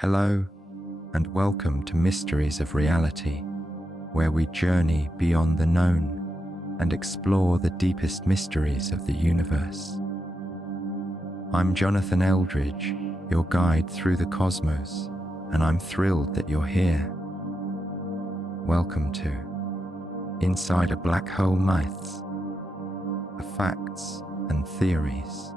Hello, and welcome to Mysteries of Reality, where we journey beyond the known and explore the deepest mysteries of the universe. I'm Jonathan Eldridge, your guide through the cosmos, and I'm thrilled that you're here. Welcome to Inside a Black Hole Myths, the facts and theories.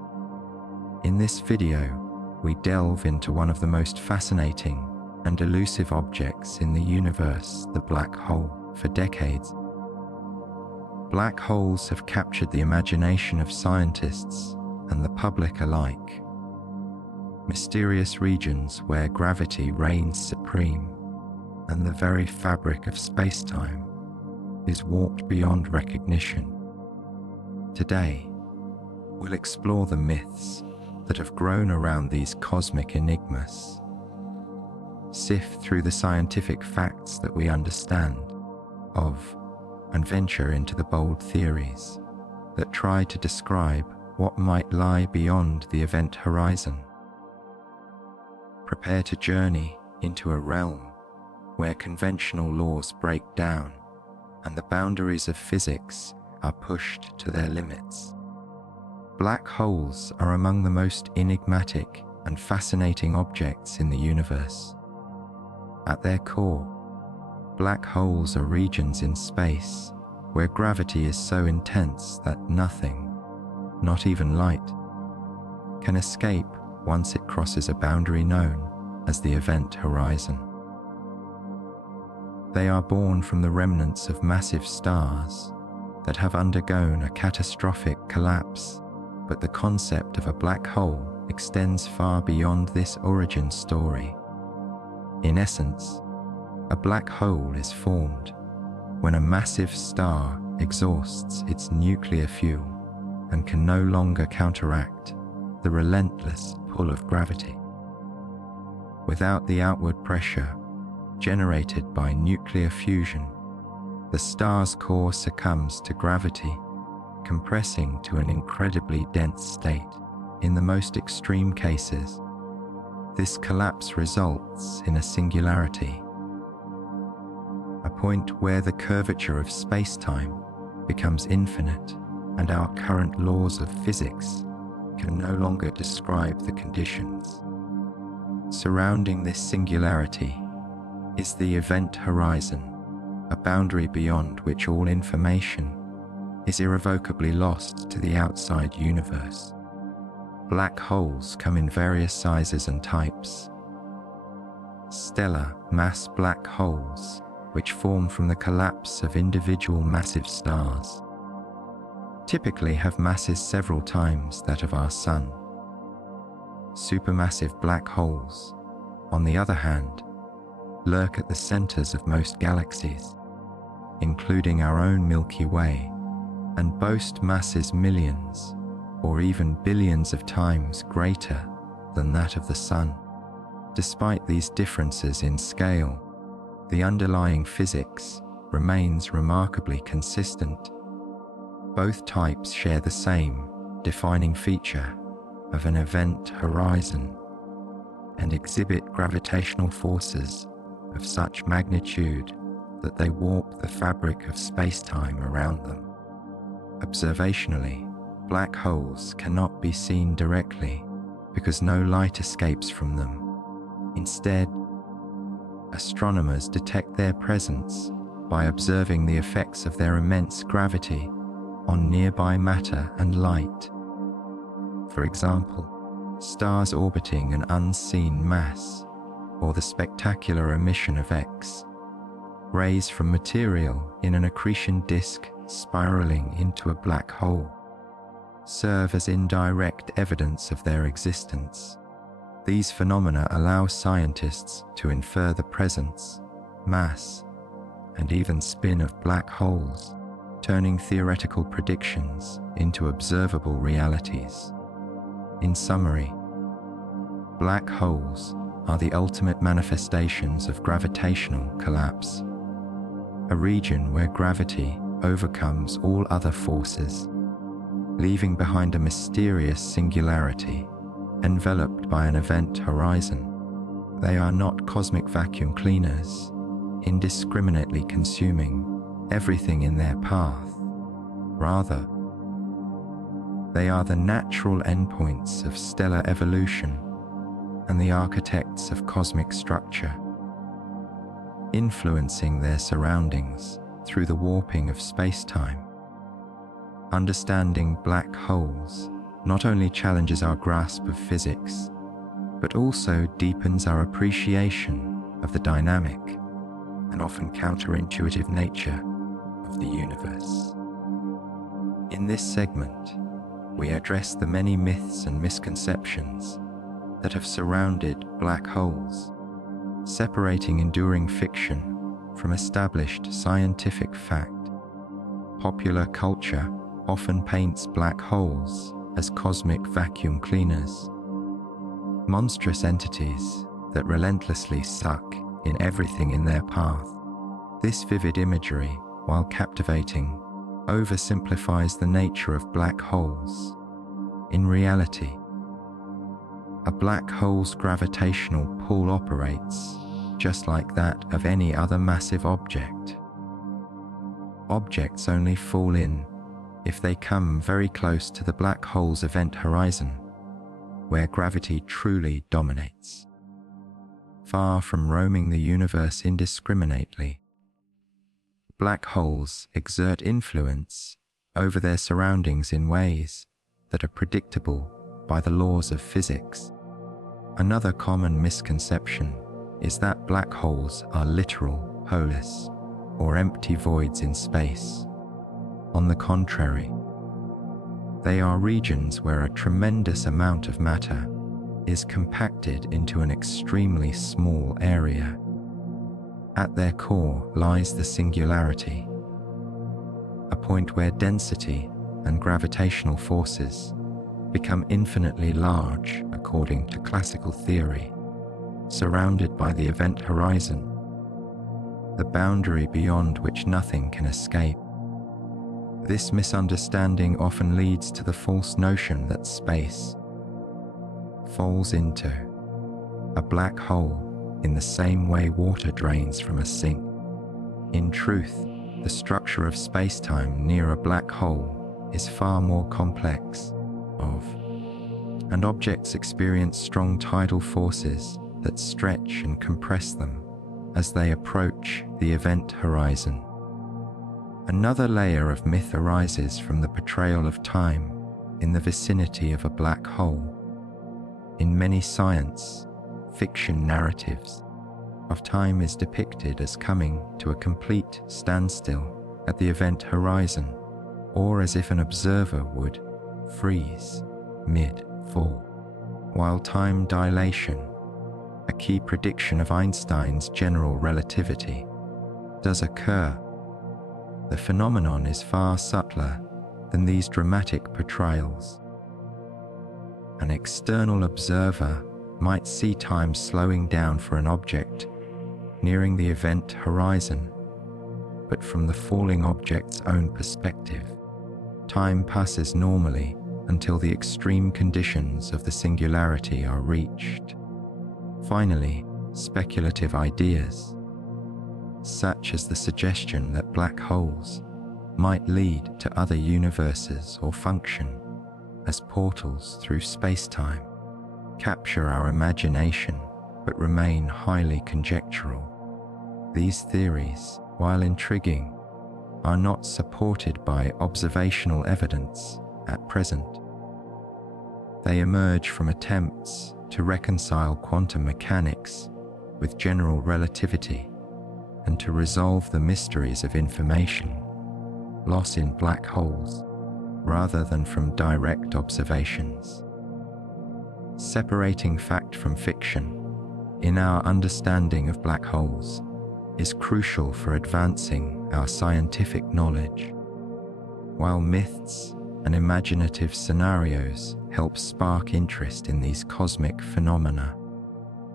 In this video, we delve into one of the most fascinating and elusive objects in the universe, the black hole. For decades, black holes have captured the imagination of scientists and the public alike. Mysterious regions where gravity reigns supreme and the very fabric of space-time is warped beyond recognition. Today, we'll explore the myths that have grown around these cosmic enigmas, sift through the scientific facts that we understand of, and venture into the bold theories that try to describe what might lie beyond the event horizon. Prepare to journey into a realm where conventional laws break down and the boundaries of physics are pushed to their limits. Black holes are among the most enigmatic and fascinating objects in the universe. At their core, black holes are regions in space where gravity is so intense that nothing, not even light, can escape once it crosses a boundary known as the event horizon. They are born from the remnants of massive stars that have undergone a catastrophic collapse. But the concept of a black hole extends far beyond this origin story. In essence, a black hole is formed when a massive star exhausts its nuclear fuel and can no longer counteract the relentless pull of gravity. Without the outward pressure generated by nuclear fusion, the star's core succumbs to gravity, compressing to an incredibly dense state. In the most extreme cases, this collapse results in a singularity, a point where the curvature of space-time becomes infinite and our current laws of physics can no longer describe the conditions. Surrounding this singularity is the event horizon, a boundary beyond which all information is irrevocably lost to the outside universe. Black holes come in various sizes and types. Stellar mass black holes, which form from the collapse of individual massive stars, typically have masses several times that of our Sun. Supermassive black holes, on the other hand, lurk at the centers of most galaxies, including our own Milky Way, and boast masses millions or even billions of times greater than that of the Sun. Despite these differences in scale, the underlying physics remains remarkably consistent. Both types share the same defining feature of an event horizon and exhibit gravitational forces of such magnitude that they warp the fabric of space-time around them. Observationally, black holes cannot be seen directly because no light escapes from them. Instead, astronomers detect their presence by observing the effects of their immense gravity on nearby matter and light. For example, stars orbiting an unseen mass, or the spectacular emission of X-rays from material in an accretion disk spiraling into a black hole, serve as indirect evidence of their existence. These phenomena allow scientists to infer the presence, mass, and even spin of black holes, turning theoretical predictions into observable realities. In summary, black holes are the ultimate manifestations of gravitational collapse, a region where gravity overcomes all other forces, leaving behind a mysterious singularity enveloped by an event horizon They are not cosmic vacuum cleaners, indiscriminately consuming everything in their path. Rather, they are the natural endpoints of stellar evolution and the architects of cosmic structure, influencing their surroundings through the warping of space-time. Understanding black holes not only challenges our grasp of physics, but also deepens our appreciation of the dynamic and often counterintuitive nature of the universe. In this segment, we address the many myths and misconceptions that have surrounded black holes, separating enduring fiction from established scientific fact. Popular culture often paints black holes as cosmic vacuum cleaners, monstrous entities that relentlessly suck in everything in their path. This vivid imagery, while captivating, oversimplifies the nature of black holes. In reality, a black hole's gravitational pull operates just like that of any other massive object. Objects only fall in if they come very close to the black hole's event horizon, where gravity truly dominates. Far from roaming the universe indiscriminately, black holes exert influence over their surroundings in ways that are predictable by the laws of physics. Another common misconception is that black holes are literal holus, or empty voids in space. On the contrary, they are regions where a tremendous amount of matter is compacted into an extremely small area. At their core lies the singularity, a point where density and gravitational forces become infinitely large according to classical theory, surrounded by the event horizon, the boundary beyond which nothing can escape. This misunderstanding often leads to the false notion that space falls into a black hole in the same way water drains from a sink. In truth, the structure of space-time near a black hole is far more complex, and objects experience strong tidal forces that stretch and compress them as they approach the event horizon. Another layer of myth arises from the portrayal of time in the vicinity of a black hole. In many science fiction narratives of time is depicted as coming to a complete standstill at the event horizon, or as if an observer would freeze mid-fall, while time dilation, a key prediction of Einstein's general relativity, does occur. The phenomenon is far subtler than these dramatic portrayals. An external observer might see time slowing down for an object nearing the event horizon, but from the falling object's own perspective, time passes normally until the extreme conditions of the singularity are reached. Finally, speculative ideas, such as the suggestion that black holes might lead to other universes or function as portals through space-time, capture our imagination but remain highly conjectural. These theories, while intriguing, are not supported by observational evidence at present. They emerge from attempts to reconcile quantum mechanics with general relativity and to resolve the mysteries of information lost in black holes, rather than from direct observations. Separating fact from fiction in our understanding of black holes is crucial for advancing our scientific knowledge, while myths and imaginative scenarios help spark interest in these cosmic phenomena.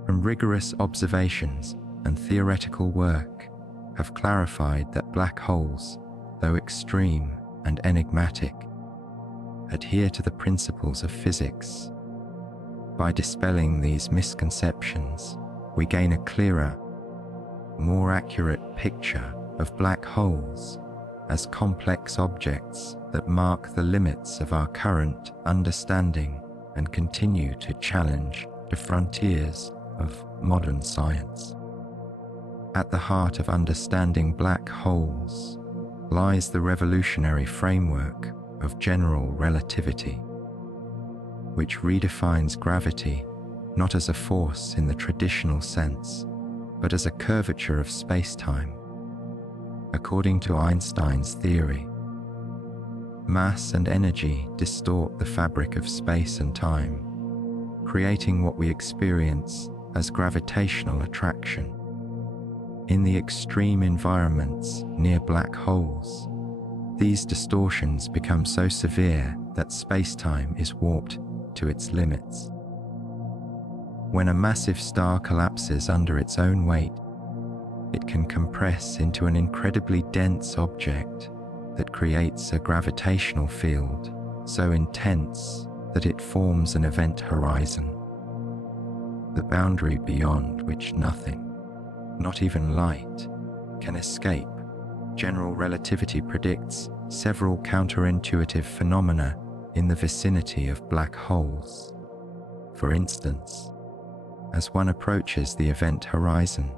From rigorous observations and theoretical work have clarified that black holes, though extreme and enigmatic, adhere to the principles of physics. By dispelling these misconceptions, we gain a clearer, more accurate picture of black holes as complex objects that mark the limits of our current understanding and continue to challenge the frontiers of modern science. At the heart of understanding black holes lies the revolutionary framework of general relativity, which redefines gravity not as a force in the traditional sense, but as a curvature of space-time. According to Einstein's theory, mass and energy distort the fabric of space and time, creating what we experience as gravitational attraction. In the extreme environments near black holes, these distortions become so severe that space-time is warped to its limits. When a massive star collapses under its own weight, it can compress into an incredibly dense object that creates a gravitational field so intense that it forms an event horizon, the boundary beyond which nothing, not even light, can escape. General relativity predicts several counterintuitive phenomena in the vicinity of black holes. For instance, as one approaches the event horizon,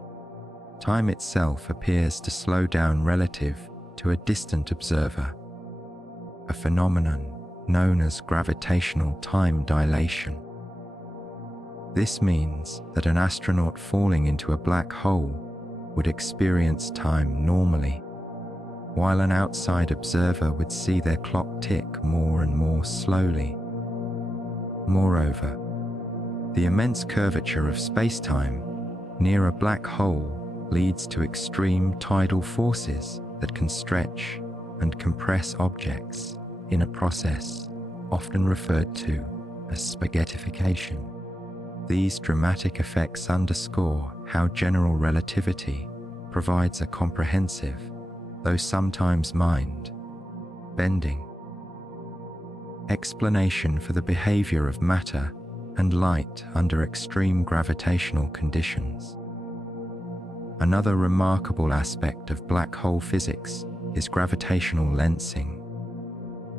time itself appears to slow down relative to a distant observer, a phenomenon known as gravitational time dilation. This means that an astronaut falling into a black hole would experience time normally, while an outside observer would see their clock tick more and more slowly. Moreover, the immense curvature of space-time near a black hole leads to extreme tidal forces that can stretch and compress objects in a process often referred to as spaghettification. These dramatic effects underscore how general relativity provides a comprehensive, though sometimes mind-bending, explanation for the behavior of matter and light under extreme gravitational conditions. Another remarkable aspect of black hole physics is gravitational lensing.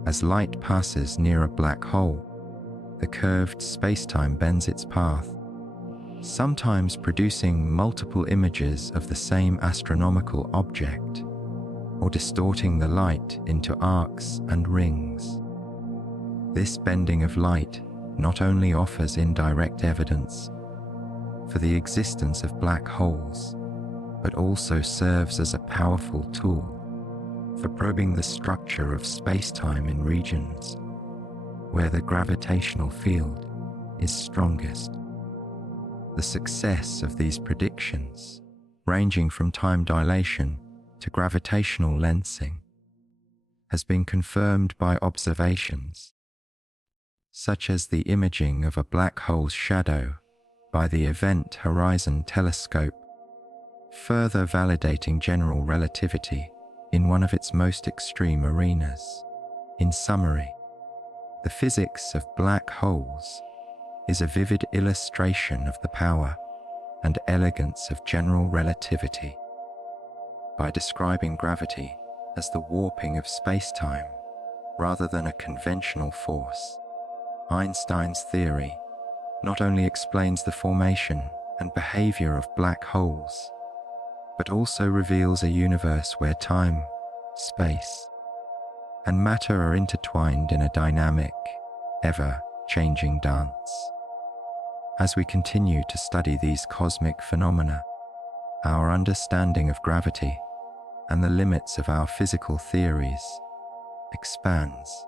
As light passes near a black hole, the curved spacetime bends its path, sometimes producing multiple images of the same astronomical object, or distorting the light into arcs and rings. This bending of light not only offers indirect evidence for the existence of black holes, but also serves as a powerful tool for probing the structure of space-time in regions where the gravitational field is strongest. The success of these predictions, ranging from time dilation to gravitational lensing, has been confirmed by observations, such as the imaging of a black hole's shadow by the Event Horizon Telescope, further validating general relativity in one of its most extreme arenas. In summary, the physics of black holes is a vivid illustration of the power and elegance of general relativity. By describing gravity as the warping of space-time rather than a conventional force, Einstein's theory not only explains the formation and behavior of black holes, but also reveals a universe where time, space, and matter are intertwined in a dynamic, ever-changing dance. As we continue to study these cosmic phenomena, our understanding of gravity and the limits of our physical theories expands,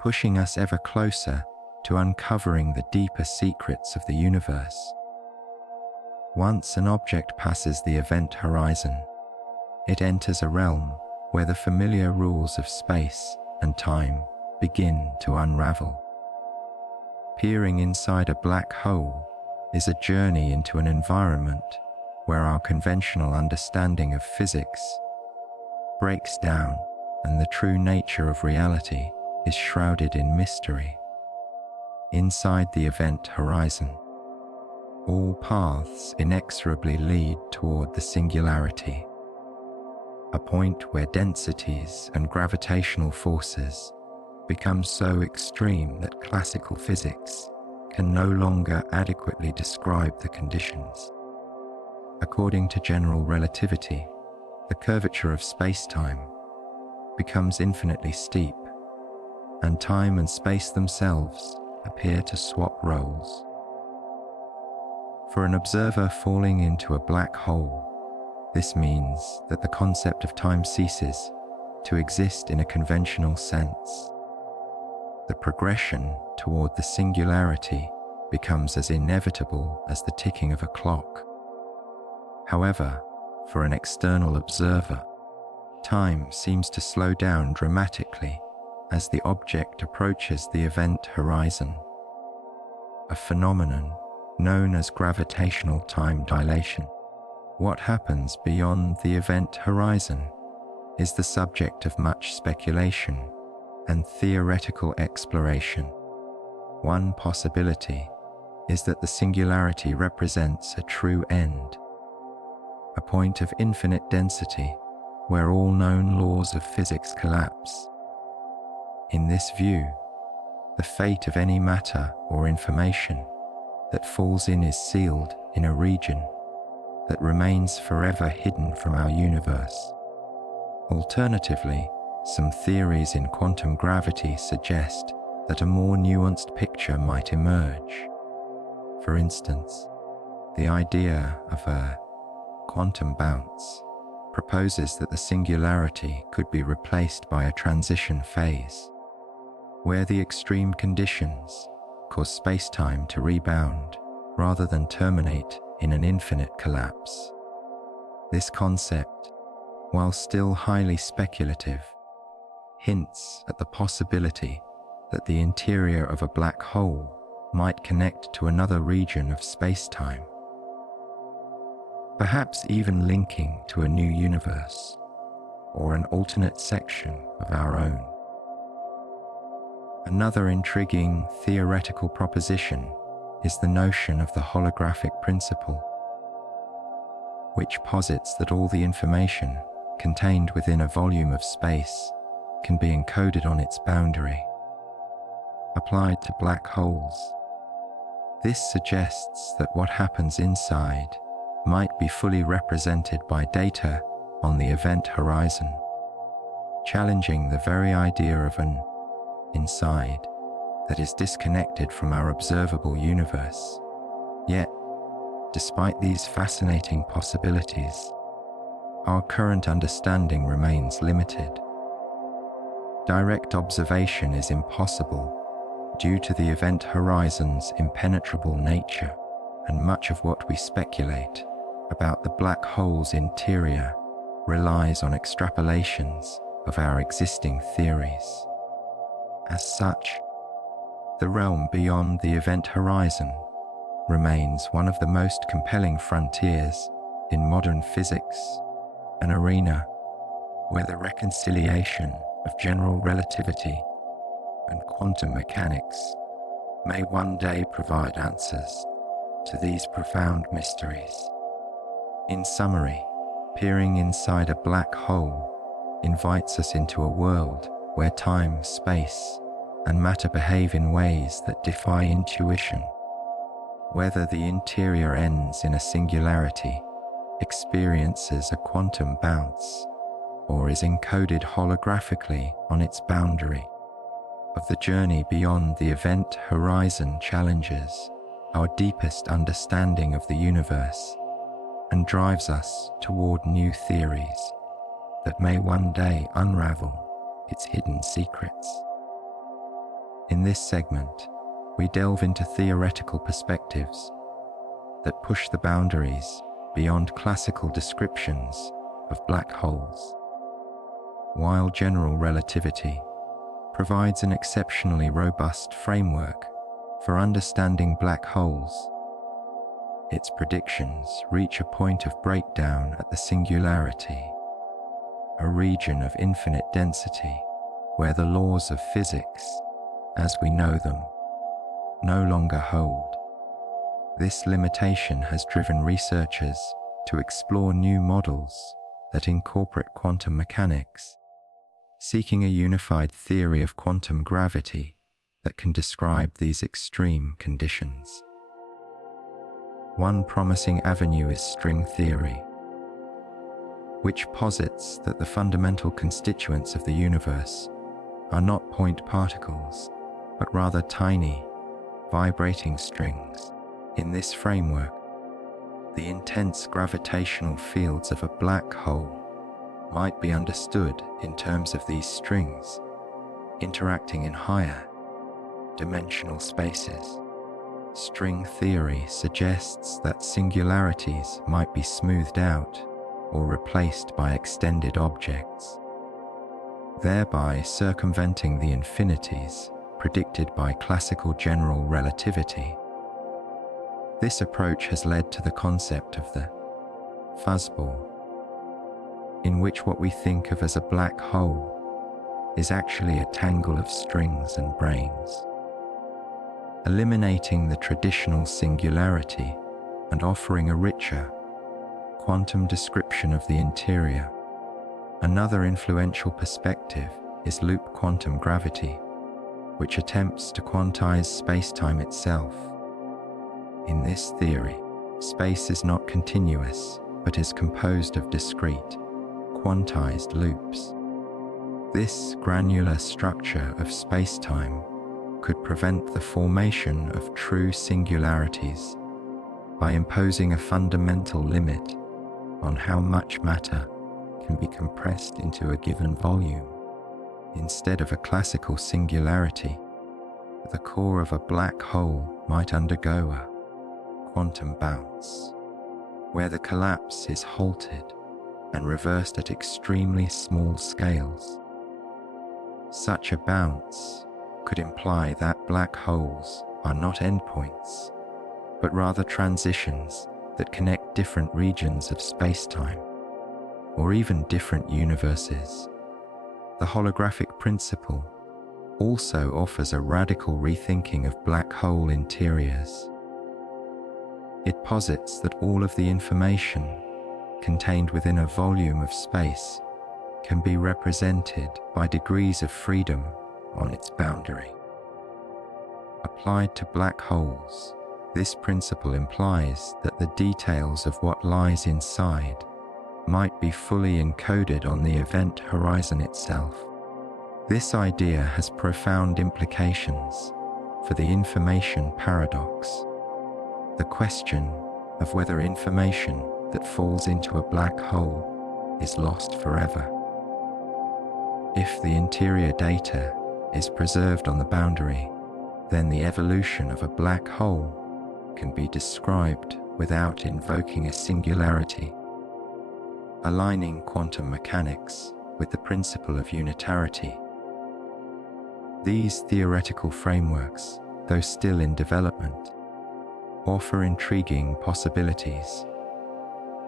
pushing us ever closer to uncovering the deeper secrets of the universe. Once an object passes the event horizon, it enters a realm where the familiar rules of space and time begin to unravel. Peering inside a black hole is a journey into an environment where our conventional understanding of physics breaks down and the true nature of reality is shrouded in mystery. Inside the event horizon, All paths inexorably lead toward the singularity, a point where densities and gravitational forces become so extreme that classical physics can no longer adequately describe the conditions. According to general relativity, the curvature of space-time becomes infinitely steep, and time and space themselves appear to swap roles. For an observer falling into a black hole, this means that the concept of time ceases to exist in a conventional sense. The progression toward the singularity becomes as inevitable as the ticking of a clock. However, for an external observer, time seems to slow down dramatically as the object approaches the event horizon, a phenomenon known as gravitational time dilation. What happens beyond the event horizon is the subject of much speculation and theoretical exploration. One possibility is that the singularity represents a true end, a point of infinite density where all known laws of physics collapse. In this view, the fate of any matter or information that falls in is sealed in a region that remains forever hidden from our universe. Alternatively, some theories in quantum gravity suggest that a more nuanced picture might emerge. For instance, the idea of a quantum bounce proposes that the singularity could be replaced by a transition phase, where the extreme conditions cause space-time to rebound rather than terminate in an infinite collapse. This concept, while still highly speculative, hints at the possibility that the interior of a black hole might connect to another region of space-time, perhaps even linking to a new universe or an alternate section of our own. Another intriguing theoretical proposition is the notion of the holographic principle, which posits that all the information contained within a volume of space can be encoded on its boundary. Applied to black holes, this suggests that what happens inside might be fully represented by data on the event horizon, challenging the very idea of an inside that is disconnected from our observable universe. Yet, despite these fascinating possibilities, our current understanding remains limited. Direct observation is impossible due to the event horizon's impenetrable nature, and much of what we speculate about the black hole's interior relies on extrapolations of our existing theories. As such, the realm beyond the event horizon remains one of the most compelling frontiers in modern physics, an arena where the reconciliation of general relativity and quantum mechanics may one day provide answers to these profound mysteries. In summary, peering inside a black hole invites us into a world where time, space, and matter behave in ways that defy intuition. Whether the interior ends in a singularity, experiences a quantum bounce, or is encoded holographically on its boundary, of the journey beyond the event horizon challenges our deepest understanding of the universe and drives us toward new theories that may one day unravel its hidden secrets. In this segment, we delve into theoretical perspectives that push the boundaries beyond classical descriptions of black holes. While general relativity provides an exceptionally robust framework for understanding black holes, its predictions reach a point of breakdown at the singularity, a region of infinite density where the laws of physics, as we know them, no longer hold. This limitation has driven researchers to explore new models that incorporate quantum mechanics, seeking a unified theory of quantum gravity that can describe these extreme conditions. One promising avenue is string theory, which posits that the fundamental constituents of the universe are not point particles, but rather tiny, vibrating strings. In this framework, the intense gravitational fields of a black hole might be understood in terms of these strings interacting in higher dimensional spaces. String theory suggests that singularities might be smoothed out or replaced by extended objects, thereby circumventing the infinities predicted by classical general relativity. This approach has led to the concept of the fuzzball, in which what we think of as a black hole is actually a tangle of strings and brains. Eliminating the traditional singularity and offering a richer, quantum description of the interior. Another influential perspective is loop quantum gravity, which attempts to quantize space-time itself. In this theory, space is not continuous, but is composed of discrete, quantized loops. This granular structure of space-time could prevent the formation of true singularities by imposing a fundamental limit on how much matter can be compressed into a given volume. Instead of a classical singularity, the core of a black hole might undergo a quantum bounce, where the collapse is halted and reversed at extremely small scales. Such a bounce could imply that black holes are not endpoints, but rather transitions that connect different regions of space-time, or even different universes. The holographic principle also offers a radical rethinking of black hole interiors. It posits that all of the information contained within a volume of space can be represented by degrees of freedom on its boundary. Applied to black holes, this principle implies that the details of what lies inside might be fully encoded on the event horizon itself. This idea has profound implications for the information paradox, the question of whether information that falls into a black hole is lost forever. If the interior data is preserved on the boundary, then the evolution of a black hole can be described without invoking a singularity. Aligning quantum mechanics with the principle of unitarity. These theoretical frameworks, though still in development, offer intriguing possibilities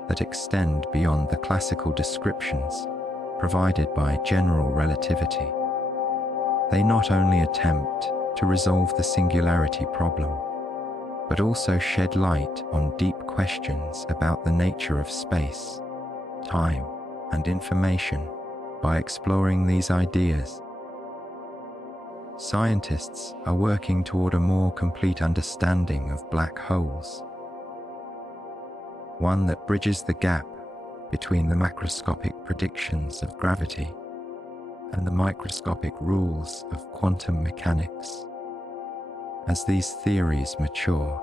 that extend beyond the classical descriptions provided by general relativity. They not only attempt to resolve the singularity problem, but also shed light on deep questions about the nature of space, time, and information. By exploring these ideas, scientists are working toward a more complete understanding of black holes, one that bridges the gap between the macroscopic predictions of gravity and the microscopic rules of quantum mechanics. As these theories mature,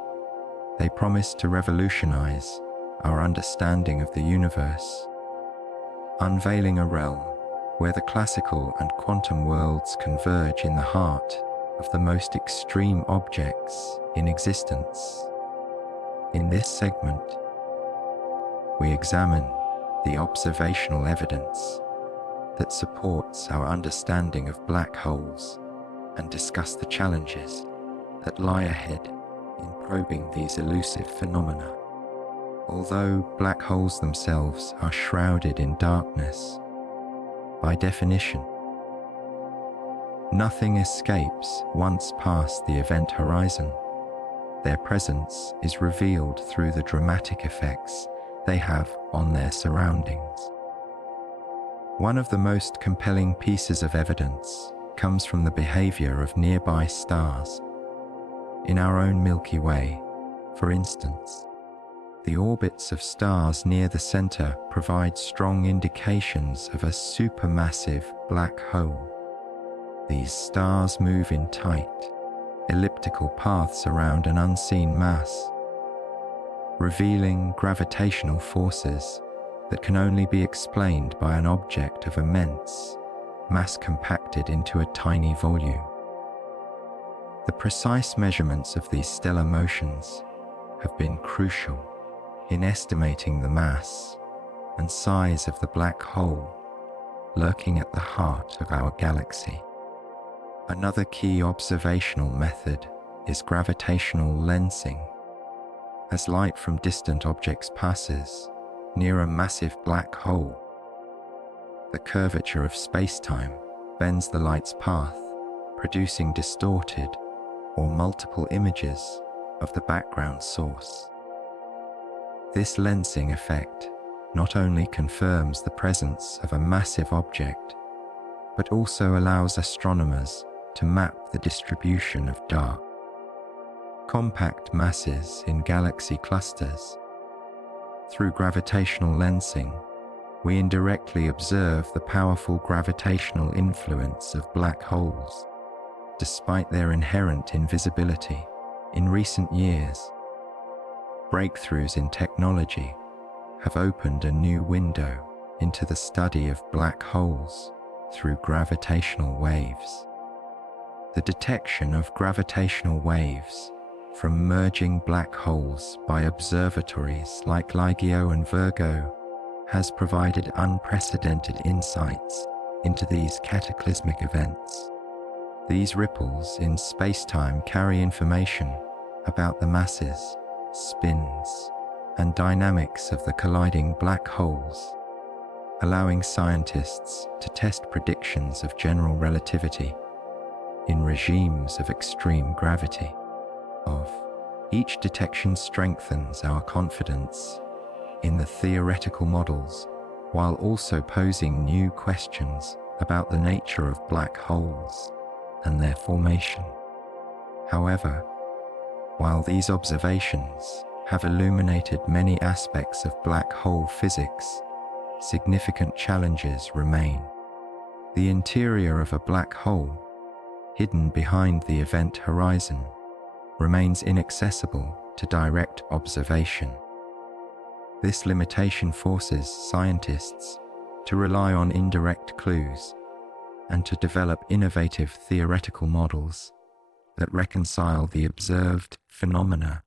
they promise to revolutionize our understanding of the universe, unveiling a realm where the classical and quantum worlds converge in the heart of the most extreme objects in existence. In this segment, we examine the observational evidence that supports our understanding of black holes and discuss the challenges that lie ahead in probing these elusive phenomena. Although black holes themselves are shrouded in darkness, by definition, nothing escapes once past the event horizon. their presence is revealed through the dramatic effects they have on their surroundings. One of the most compelling pieces of evidence comes from the behavior of nearby stars. In our own Milky Way, for instance, the orbits of stars near the center provide strong indications of a supermassive black hole. These stars move in tight, elliptical paths around an unseen mass, revealing gravitational forces that can only be explained by an object of immense mass compacted into a tiny volume. The precise measurements of these stellar motions have been crucial in estimating the mass and size of the black hole lurking at the heart of our galaxy. Another key observational method is gravitational lensing. As light from distant objects passes near a massive black hole, the curvature of space-time bends the light's path, producing distorted or multiple images of the background source. This lensing effect not only confirms the presence of a massive object, but also allows astronomers to map the distribution of dark, compact masses in galaxy clusters. Through gravitational lensing, we indirectly observe the powerful gravitational influence of black holes. Despite their inherent invisibility, in recent years, breakthroughs in technology have opened a new window into the study of black holes through gravitational waves. The detection of gravitational waves from merging black holes by observatories like LIGO and Virgo has provided unprecedented insights into these cataclysmic events. These ripples in space-time carry information about the masses, spins, and dynamics of the colliding black holes, allowing scientists to test predictions of general relativity in regimes of extreme gravity. Each detection strengthens our confidence in the theoretical models while also posing new questions about the nature of black holes and their formation. However, while these observations have illuminated many aspects of black hole physics, significant challenges remain. The interior of a black hole, hidden behind the event horizon, remains inaccessible to direct observation. This limitation forces scientists to rely on indirect clues and to develop innovative theoretical models that reconcile the observed phenomena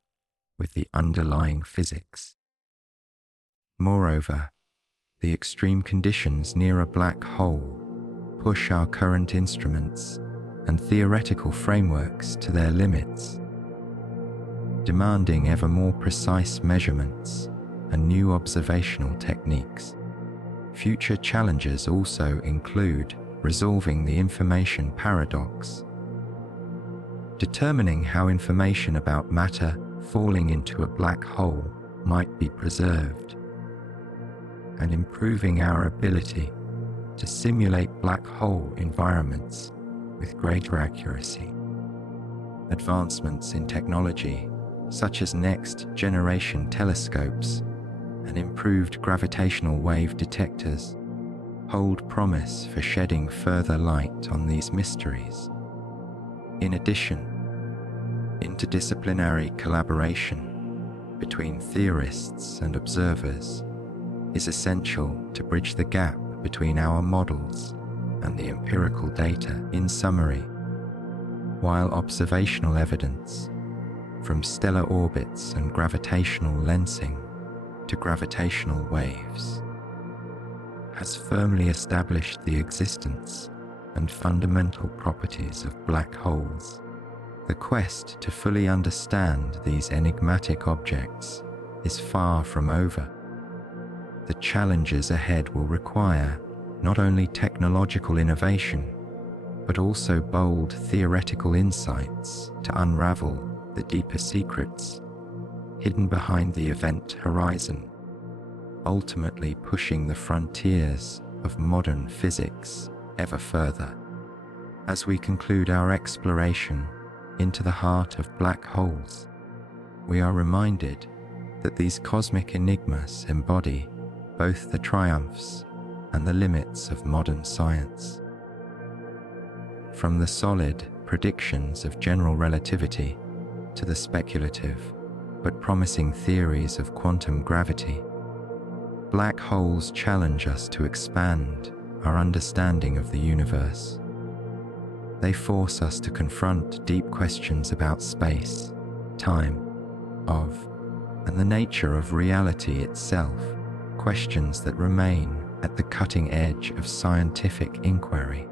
with the underlying physics. Moreover, the extreme conditions near a black hole push our current instruments and theoretical frameworks to their limits, demanding ever more precise measurements and new observational techniques. Future challenges also include resolving the information paradox, determining how information about matter falling into a black hole might be preserved, and improving our ability to simulate black hole environments with greater accuracy. Advancements in technology, such as next-generation telescopes and improved gravitational wave detectors, hold promise for shedding further light on these mysteries. In addition, interdisciplinary collaboration between theorists and observers is essential to bridge the gap between our models and the empirical data. In summary, while observational evidence, from stellar orbits and gravitational lensing to gravitational waves, has firmly established the existence and fundamental properties of black holes, the quest to fully understand these enigmatic objects is far from over. The challenges ahead will require not only technological innovation, but also bold theoretical insights to unravel the deeper secrets hidden behind the event horizon, ultimately pushing the frontiers of modern physics ever further. As we conclude our exploration into the heart of black holes, we are reminded that these cosmic enigmas embody both the triumphs and the limits of modern science. From the solid predictions of general relativity to the speculative but promising theories of quantum gravity, black holes challenge us to expand our understanding of the universe. They force us to confront deep questions about space, time, and the nature of reality itself, questions that remain at the cutting edge of scientific inquiry.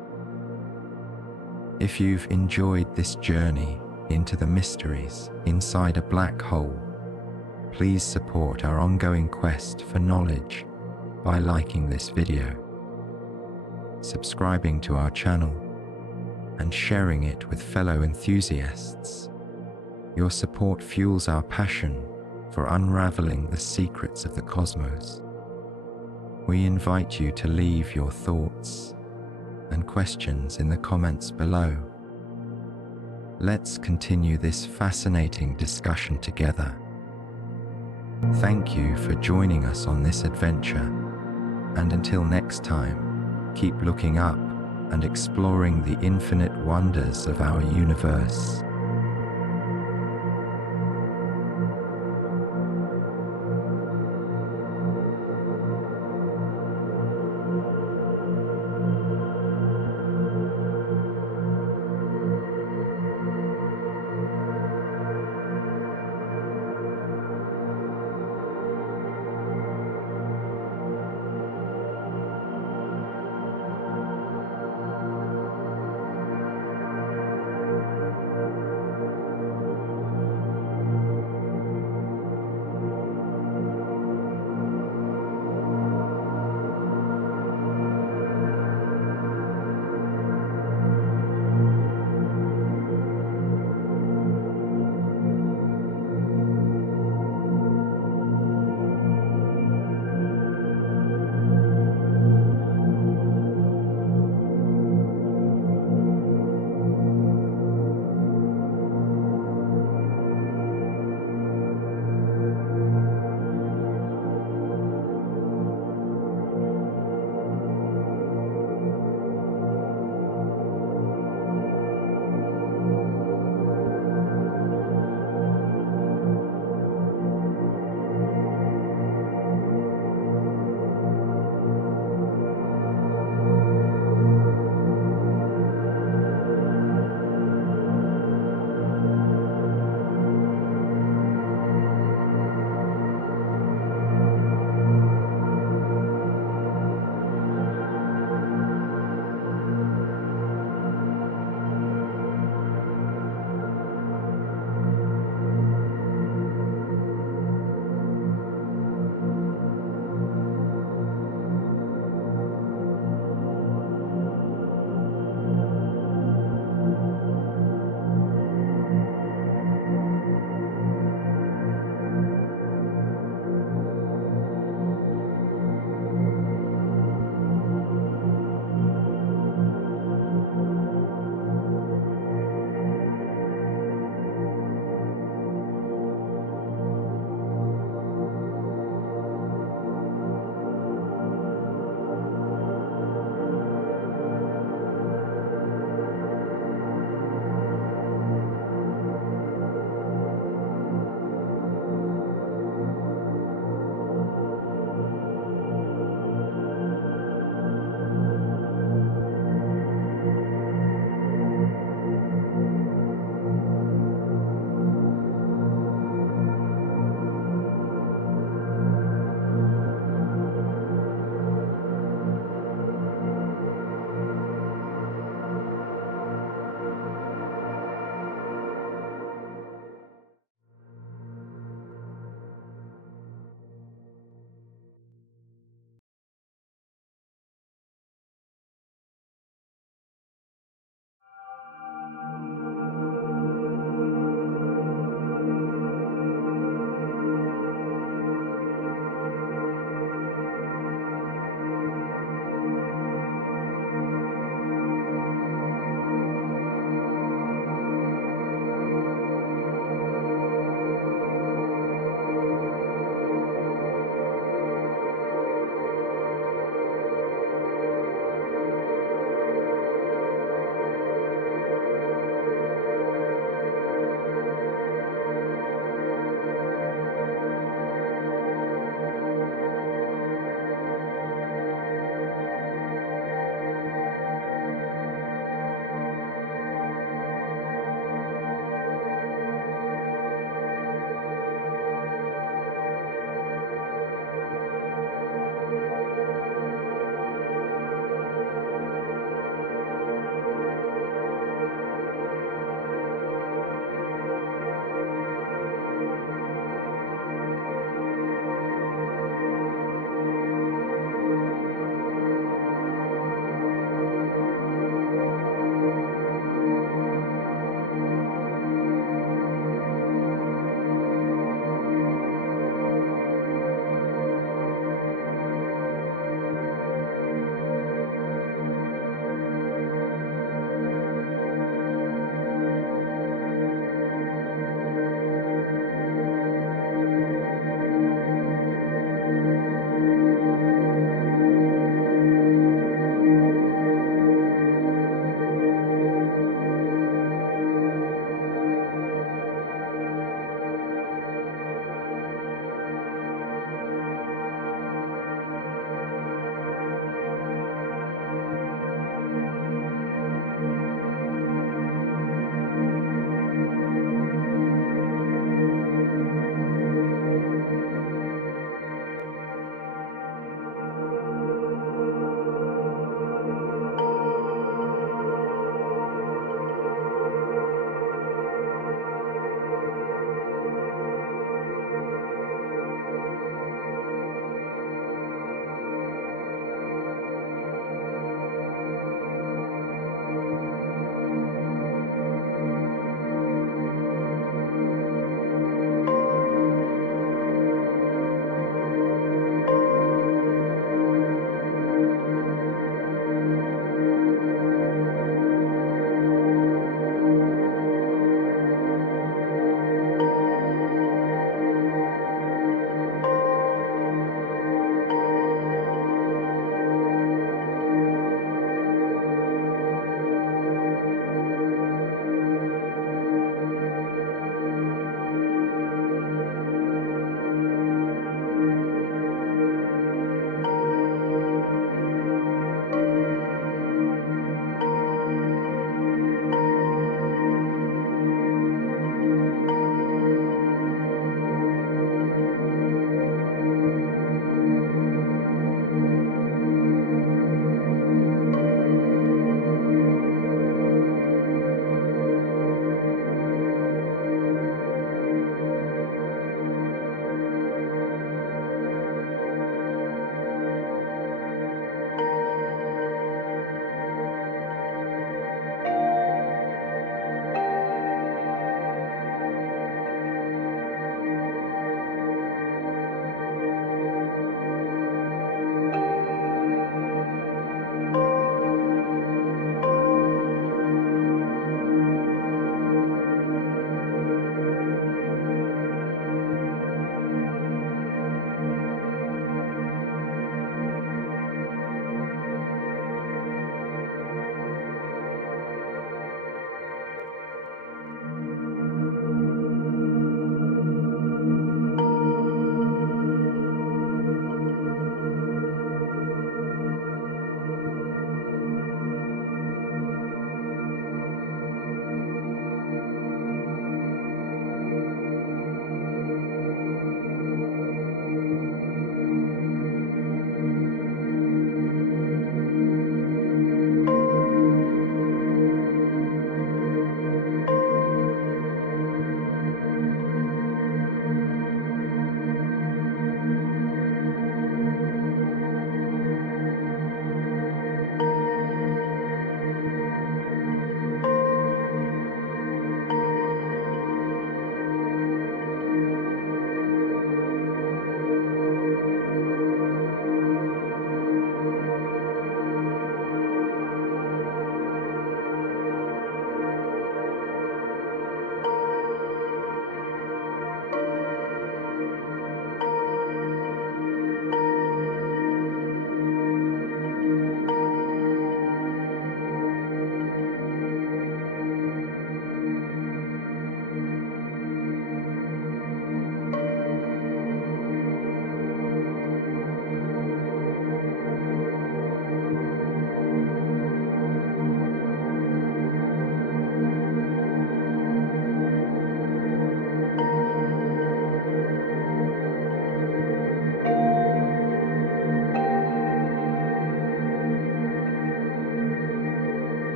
If you've enjoyed this journey into the mysteries inside a black hole, please support our ongoing quest for knowledge by liking this video, subscribing to our channel, and sharing it with fellow enthusiasts. Your support fuels our passion for unraveling the secrets of the cosmos. We invite you to leave your thoughts and questions in the comments below. Let's continue this fascinating discussion together. Thank you for joining us on this adventure, and until next time, keep looking up and exploring the infinite wonders of our universe.